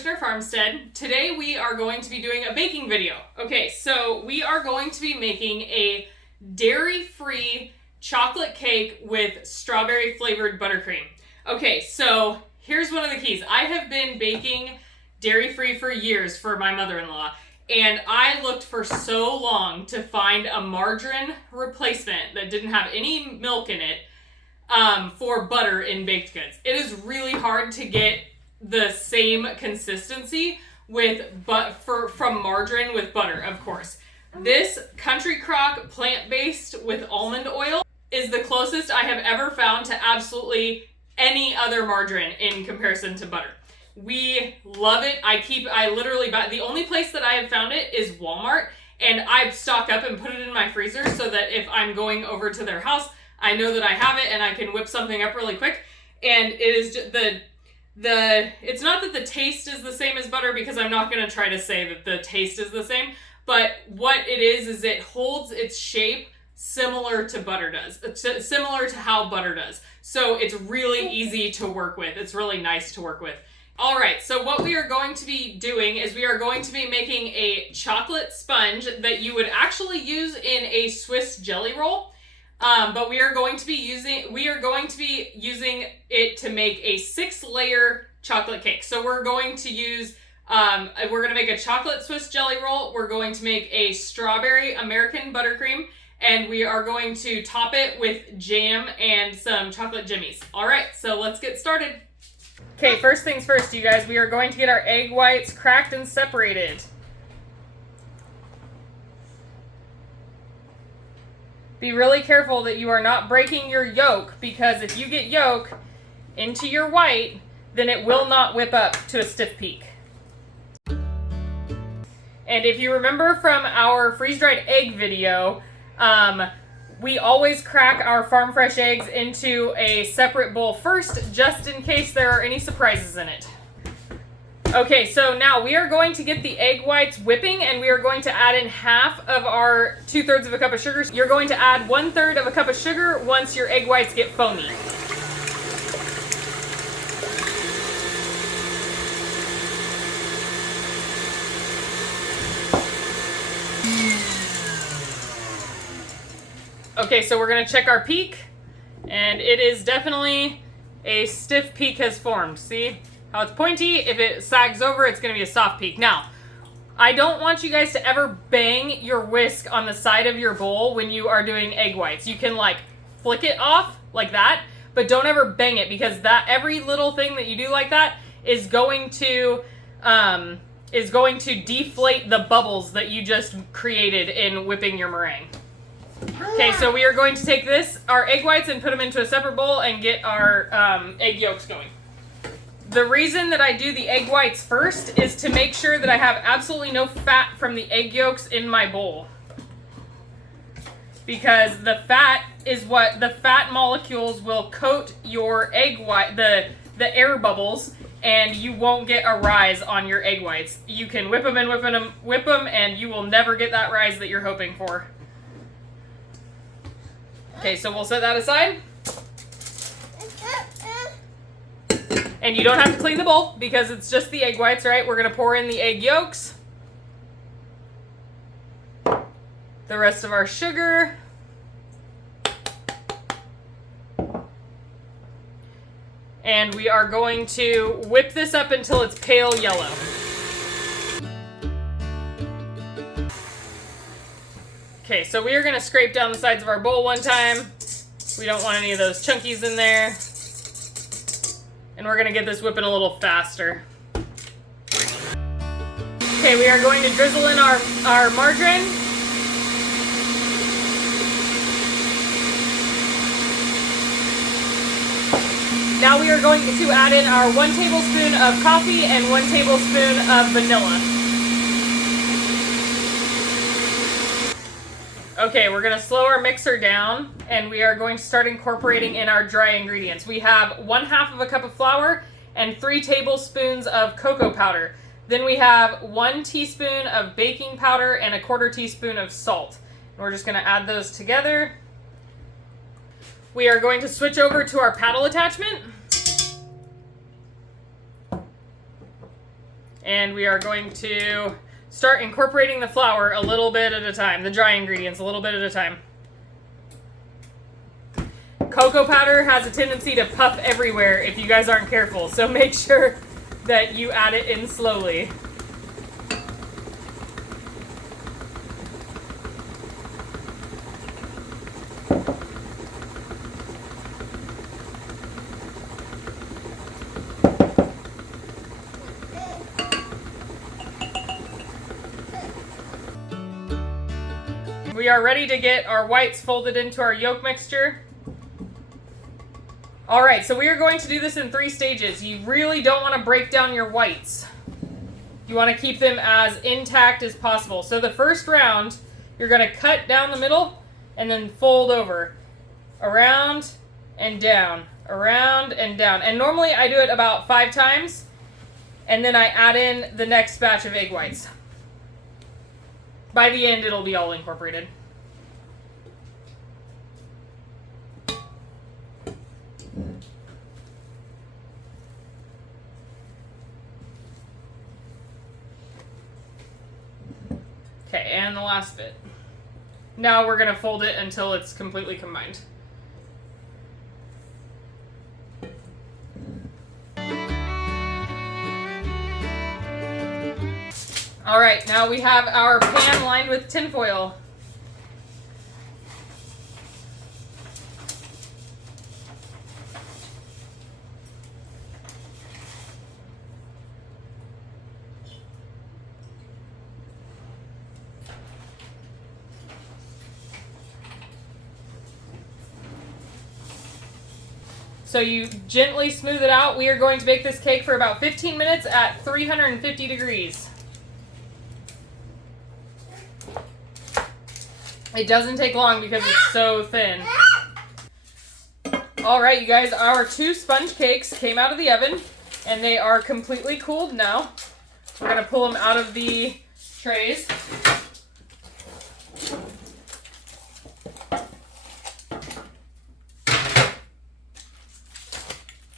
Kirshner Farmstead. Today we are going to be doing a baking video. Okay, so we are going to be making a dairy-free chocolate cake with strawberry flavored buttercream. Okay, so here's one of the keys. I have been baking dairy-free for years for my mother-in-law, and I looked for so long to find a margarine replacement that didn't have any milk in it for butter in baked goods. It is really hard to get the same consistency from margarine with butter, of course. This Country Crock plant-based with almond oil is the closest I have ever found to absolutely any other margarine in comparison to butter. We love it. I literally buy, the only place that I have found it is Walmart, and I stock up and put it in my freezer so that if I'm going over to their house, I know that I have it and I can whip something up really quick. And it is just it's not that the taste is the same as butter, because I'm not going to try to say that the taste is the same, but what it is it holds its shape similar to butter does. It's similar to how butter does. So it's really easy to work with. It's really nice to work with. All right, so what we are going to be doing is we are going to be making a chocolate sponge that you would actually use in a Swiss jelly roll. But we are going to be using it to make a 6-layer chocolate cake. So we're going to use, we're going to make a chocolate Swiss jelly roll. We're going to make a strawberry American buttercream, and we are going to top it with jam and some chocolate jimmies. All right, so let's get started. Okay, first things first, you guys, we are going to get our egg whites cracked and separated. Be really careful that you are not breaking your yolk, because if you get yolk into your white, then it will not whip up to a stiff peak. And if you remember from our freeze-dried egg video, we always crack our farm fresh eggs into a separate bowl first, just in case there are any surprises in it. Okay, so now we are going to get the egg whites whipping, and we are going to add in half of our 2/3 of a cup of sugar. You're going to add 1/3 of a cup of sugar once your egg whites get foamy. Okay, so we're gonna check our peak, and it is definitely a stiff peak has formed. See how it's pointy? If it sags over, it's gonna be a soft peak. Now, I don't want you guys to ever bang your whisk on the side of your bowl when you are doing egg whites. You can like flick it off like that, but don't ever bang it, because that every little thing that you do like that is going to deflate the bubbles that you just created in whipping your meringue. Okay, so we are going to take our egg whites, and put them into a separate bowl and get our egg yolks going. The reason that I do the egg whites first is to make sure that I have absolutely no fat from the egg yolks in my bowl. Because the fat molecules will coat your egg white, the air bubbles, and you won't get a rise on your egg whites. You can whip them and whip them, and you will never get that rise that you're hoping for. Okay, so we'll set that aside. And you don't have to clean the bowl, because it's just the egg whites, right? We're going to pour in the egg yolks, the rest of our sugar, and we are going to whip this up until it's pale yellow. Okay, so we are going to scrape down the sides of our bowl one time. We don't want any of those chunkies in there. And we're going to get this whipping a little faster. Okay, we are going to drizzle in our margarine. Now we are going to add in our 1 tablespoon of coffee and 1 tablespoon of vanilla. Okay, we're going to slow our mixer down, and we are going to start incorporating in our dry ingredients. We have 1/2 of a cup of flour and 3 tablespoons of cocoa powder. Then we have 1 teaspoon of baking powder and 1/4 teaspoon of salt. And we're just going to add those together. We are going to switch over to our paddle attachment. And we are going to start incorporating the flour a little bit at a time, the dry ingredients a little bit at a time. Cocoa powder has a tendency to puff everywhere if you guys aren't careful, so make sure that you add it in slowly. We are ready to get our whites folded into our yolk mixture. All right, so we are going to do this in 3 stages. You really don't want to break down your whites. You want to keep them as intact as possible. So the first round, you're going to cut down the middle and then fold over. Around and down, around and down. And normally I do it about 5 times, and then I add in the next batch of egg whites. By the end, it'll be all incorporated. Okay, and the last bit. Now we're going to fold it until it's completely combined. All right, now we have our pan lined with tinfoil. So you gently smooth it out. We are going to bake this cake for about 15 minutes at 350 degrees. It doesn't take long because it's so thin. All right, you guys, our 2 sponge cakes came out of the oven and they are completely cooled now. We're gonna pull them out of the trays.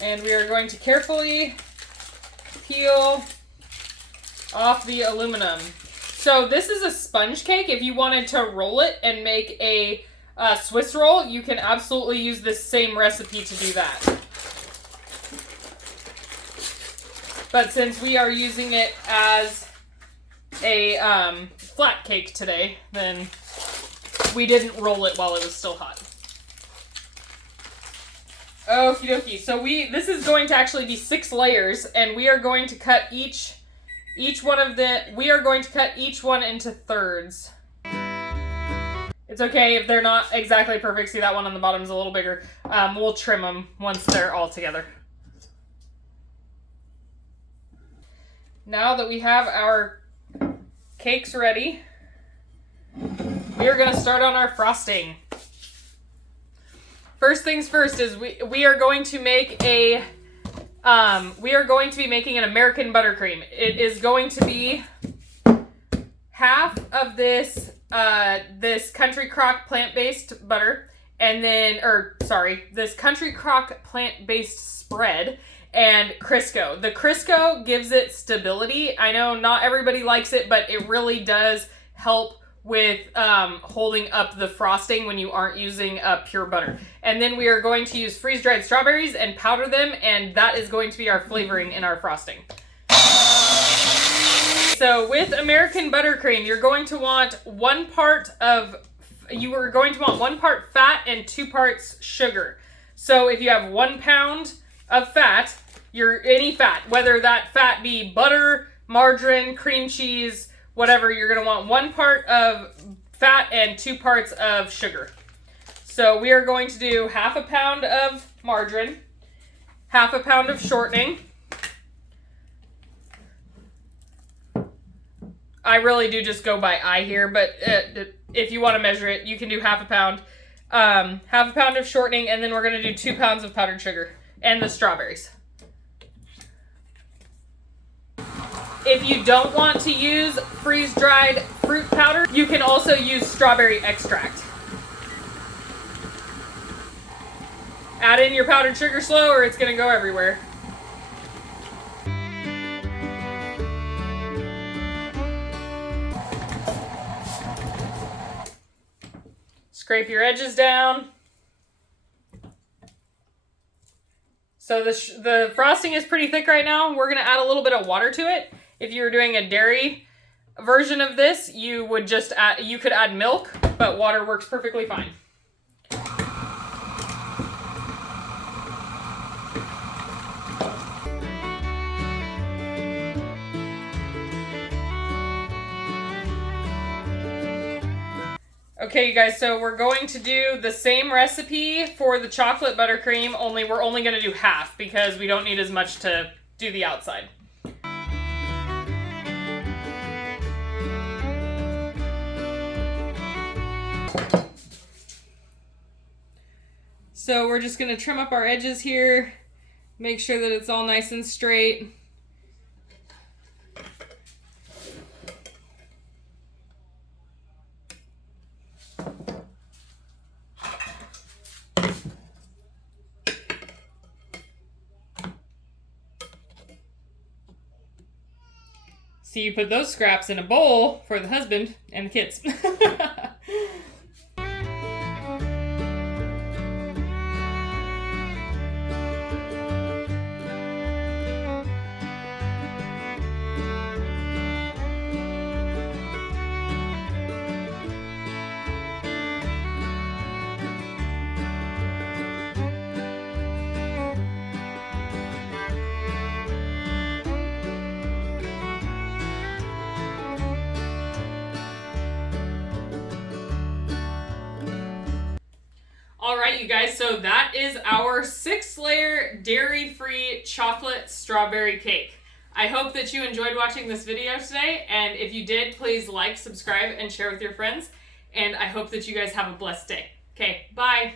And we are going to carefully peel off the aluminum. So this is a sponge cake. If you wanted to roll it and make a Swiss roll, you can absolutely use this same recipe to do that. But since we are using it as a flat cake today, then we didn't roll it while it was still hot. Okie dokie. So this is going to actually be 6 layers, and we are going to cut each one into thirds. It's okay if they're not exactly perfect. See, that one on the bottom is a little bigger. We'll trim them once they're all together. Now that we have our cakes ready, we are going to start on our frosting. First things first is we are going to make a we are going to be making an American buttercream. It is going to be half of this this Country Crock plant-based butter, and then this Country Crock plant-based spread, and Crisco. The Crisco gives it stability. I know not everybody likes it, but it really does help with holding up the frosting when you aren't using pure butter. And then we are going to use freeze-dried strawberries and powder them, and that is going to be our flavoring in our frosting. So with American buttercream, you're going to want 1 part fat and 2 parts sugar. So if you have 1 pound of fat, any fat, whether that fat be butter, margarine, cream cheese, whatever, you're going to want 1 part of fat and 2 parts of sugar. So we are going to do half a pound of margarine, half a pound of shortening. I really do just go by eye here, but if you want to measure it, you can do half a pound of shortening, and then we're going to do 2 pounds of powdered sugar and the strawberries. If you don't want to use freeze-dried fruit powder, you can also use strawberry extract. Add in your powdered sugar slow or it's going to go everywhere. Scrape your edges down. So the frosting is pretty thick right now. We're going to add a little bit of water to it. If you were doing a dairy version of this, you could add milk, but water works perfectly fine. Okay, you guys, so we're going to do the same recipe for the chocolate buttercream, only we're only going to do half because we don't need as much to do the outside. So we're just going to trim up our edges here, make sure that it's all nice and straight. So you put those scraps in a bowl for the husband and the kids. Alright, you guys, so that is our 6-layer dairy-free chocolate strawberry cake. I hope that you enjoyed watching this video today, and if you did, please like, subscribe, and share with your friends, and I hope that you guys have a blessed day. Okay, bye!